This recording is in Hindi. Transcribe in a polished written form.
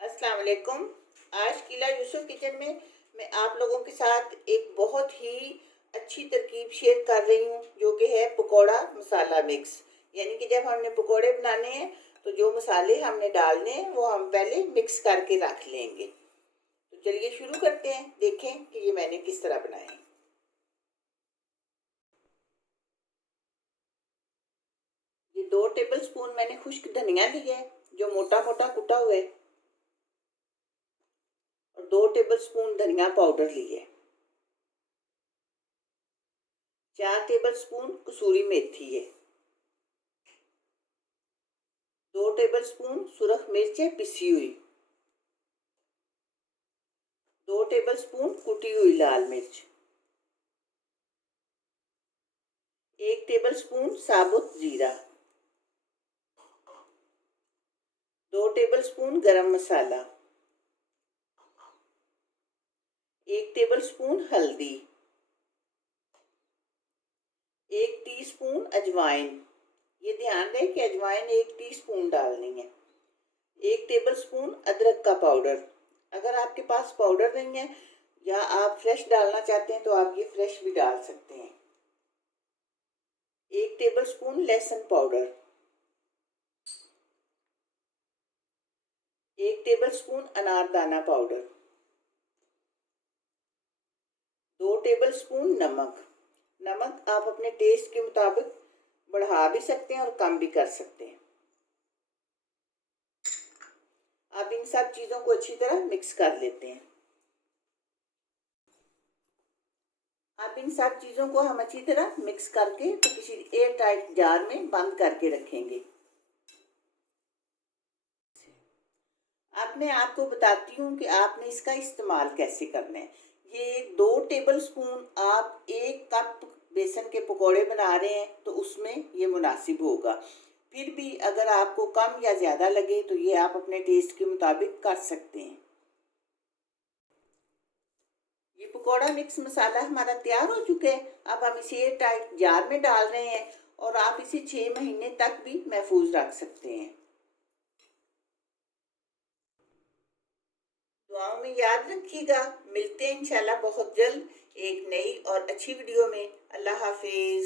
अस्सलाम वालेकुम। आज किला यूसुफ किचन में मैं आप लोगों के साथ एक बहुत ही अच्छी तरकीब शेयर कर रही हूँ, जो कि है पकौड़ा मसाला मिक्स। यानी कि जब हमने पकौड़े बनाने हैं तो जो मसाले हमने डालने हैं वो हम पहले मिक्स करके रख लेंगे। तो चलिए शुरू करते हैं, देखें कि ये मैंने किस तरह बनाए हैं। ये 2 टेबल स्पून मैंने खुश्क धनिया लिया है जो मोटा मोटा कुटा हुआ है, और 2 टेबल स्पून धनिया पाउडर लिए, 4 टेबल स्पून कसूरी मेथी है, 2 टेबल स्पून सुरख मिर्च है पिसी हुई, 2 टेबल स्पून कुटी हुई लाल मिर्च, 1 टेबल स्पून साबुत जीरा, 2 टेबल स्पून गरम मसाला, 1 टेबल स्पून हल्दी, 1 टीस्पून अजवाइन। ये ध्यान रहे कि अजवाइन 1 टीस्पून डालनी है। 1 टेबल स्पून अदरक का पाउडर। अगर आपके पास पाउडर नहीं है या आप फ्रेश डालना चाहते हैं तो आप ये फ्रेश भी डाल सकते हैं। 1 टेबल स्पून लहसुन पाउडर, 1 टेबल स्पून अनारदाना पाउडर, 2 टेबल स्पून नमक। नमक आप अपने टेस्ट के मुताबिक बढ़ा भी सकते हैं और कम भी कर सकते हैं। आप इन सब चीज़ों को अच्छी तरह मिक्स कर लेते हैं। आप इन सब चीज़ों को हम अच्छी तरह मिक्स करके तो किसी एयर टाइट जार में बंद करके रखेंगे। अब मैं आपको बताती हूँ कि आपने इसका इस्तेमाल कैसे करना है। ये 2 टेबल स्पून आप 1 कप बेसन के पकोड़े बना रहे हैं तो उसमें ये मुनासिब होगा। फिर भी अगर आपको कम या ज़्यादा लगे तो ये आप अपने टेस्ट के मुताबिक कर सकते हैं। ये पकोड़ा मिक्स मसाला हमारा तैयार हो चुका है। अब हम इसे एयर टाइट जार में डाल रहे हैं और आप इसे 6 महीने तक भी महफूज रख सकते हैं। दुआओं में याद रखिएगा। मिलते हैं इंशाल्लाह बहुत जल्द एक नई और अच्छी वीडियो में। अल्लाह हाफिज।